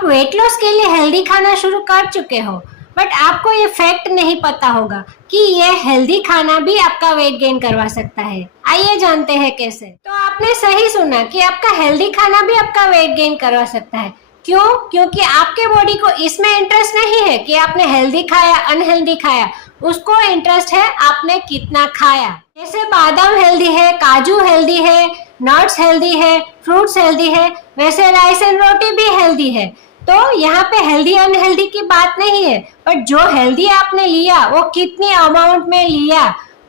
आप weight loss के लिए हेल्दी खाना शुरू कर चुके हो, बट आपको ये फैक्ट नहीं पता होगा कि ये हेल्दी खाना भी आपका वेट गेन करवा सकता है। आइए जानते हैं कैसे। तो आपने सही सुना कि आपका हेल्दी खाना भी आपका वेट गेन करवा सकता है। क्यों? क्योंकि आपके बॉडी को इसमें इंटरेस्ट नहीं है कि आपने हेल्दी खाया अनहेल्दी खाया, उसको इंटरेस्ट है आपने कितना खाया। जैसे बादाम हेल्दी है, काजू हेल्दी है, नट्स हेल्दी है, फ्रूट्स हेल्दी है, वैसे राइस एंड रोटी भी हेल्दी है। तो यहाँ पे हेल्दी अनहेल्दी की बात नहीं है, बट जो हेल्दी आपने लिया वो कितनी अमाउंट में लिया,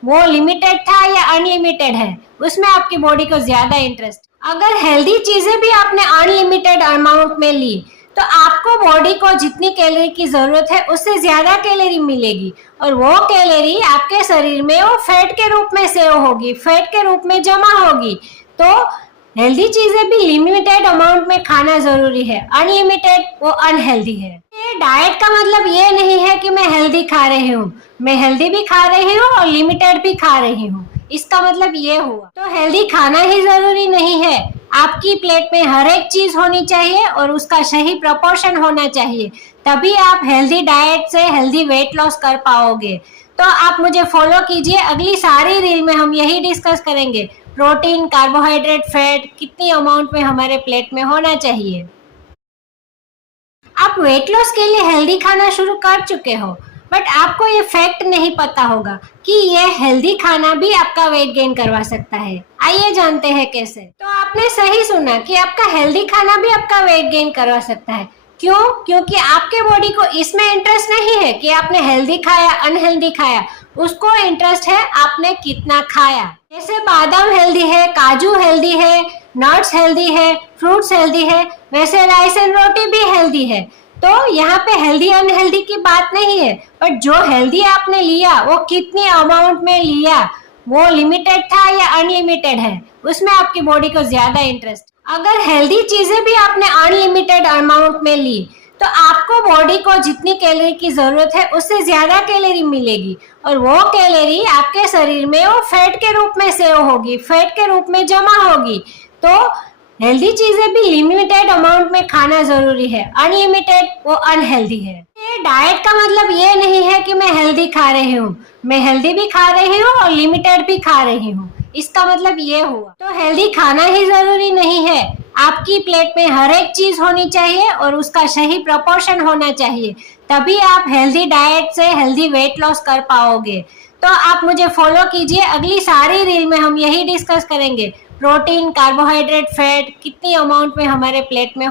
वो लिमिटेड था या अनलिमिटेड है, उसमें आपकी बॉडी को ज्यादा इंटरेस्ट। अगर हेल्दी चीजें भी आपने अनलिमिटेड अमाउंट में ली तो आपको बॉडी को जितनी कैलोरी की जरूरत है उससे ज्यादा कैलोरी मिलेगी, और वो कैलोरी आपके शरीर में वो फैट के रूप में सेव होगी, फैट के रूप में जमा होगी। तो हेल्दी चीजें भी लिमिटेड अमाउंट में खाना जरूरी है, अनलिमिटेड वो अनहेल्दी है। ये डाइट का मतलब ये नहीं है कि मैं हेल्दी खा रही हूँ, मैं हेल्दी भी खा रही हूँ और लिमिटेड भी खा रही हूँ, इसका मतलब ये हुआ। तो हेल्दी खाना ही जरूरी नहीं है, आपकी प्लेट में हर एक चीज होनी चाहिए और उसका सही प्रोपोर्शन होना चाहिए, तभी आप हेल्दी डाइट से हेल्दी वेट लॉस कर पाओगे। तो आप मुझे फॉलो कीजिए, अगली सारी रील में हम यही डिस्कस करेंगे, प्रोटीन, कार्बोहाइड्रेट, फैट कितनी अमाउंट में हमारे प्लेट में होना चाहिए। आप वेट लॉस के लिए हेल्दी खाना शुरू कर चुके हो, बट आपको ये फैक्ट नहीं पता होगा कि ये हेल्दी खाना भी आपका वेट गेन करवा सकता है। आइए जानते हैं कैसे। तो आपने सही सुना कि आपका हेल्दी खाना भी आपका वेट गेन करवा सकता है। क्यों? क्योंकि आपके बॉडी को इसमें इंटरेस्ट नहीं है कि आपने हेल्दी खाया अनहेल्दी खाया, उसको इंटरेस्ट है आपने कितना खाया। जैसे बादाम हेल्दी है, काजू हेल्दी है, नट्स हेल्दी है, फ्रूट्स हेल्दी है, वैसे राइस एंड रोटी भी हेल्दी है। तो यहाँ पे हेल्दी अनहेल्दी की बात नहीं है, बट जो हेल्दी आपने लिया वो कितनी अमाउंट में लिया, वो लिमिटेड था या अनलिमिटेड है, उसमें आपकी बॉडी को ज्यादा इंटरेस्ट। अगर हेल्दी चीजें भी आपने अनलिमिटेड अमाउंट में ली तो आपको बॉडी को जितनी कैलोरी की जरूरत है उससे ज्यादा कैलोरी मिलेगी, और वो कैलोरी आपके शरीर में वो फैट के रूप में सेव होगी, फैट के रूप में जमा होगी। तो हेल्दी चीजें भी लिमिटेड अमाउंट में खाना जरूरी है, अनलिमिटेड वो अनहेल्दी है। ये डाइट का मतलब ये नहीं है कि मैं हेल्दी खा रही हूँ, मैं हेल्दी भी खा रही हूँ और लिमिटेड भी खा रही हूँ, इसका मतलब ये हुआ। तो हेल्दी खाना ही जरूरी नहीं है, आपकी प्लेट में हर एक चीज होनी चाहिए और उसका सही प्रोपोर्शन होना चाहिए, तभी आप हेल्दी डाइट से हेल्दी वेट लॉस कर पाओगे। तो आप मुझे फॉलो कीजिए, अगली सारी रील में हम यही डिस्कस करेंगे, प्रोटीन, कार्बोहाइड्रेट, फैट कितनी अमाउंट में हमारे प्लेट में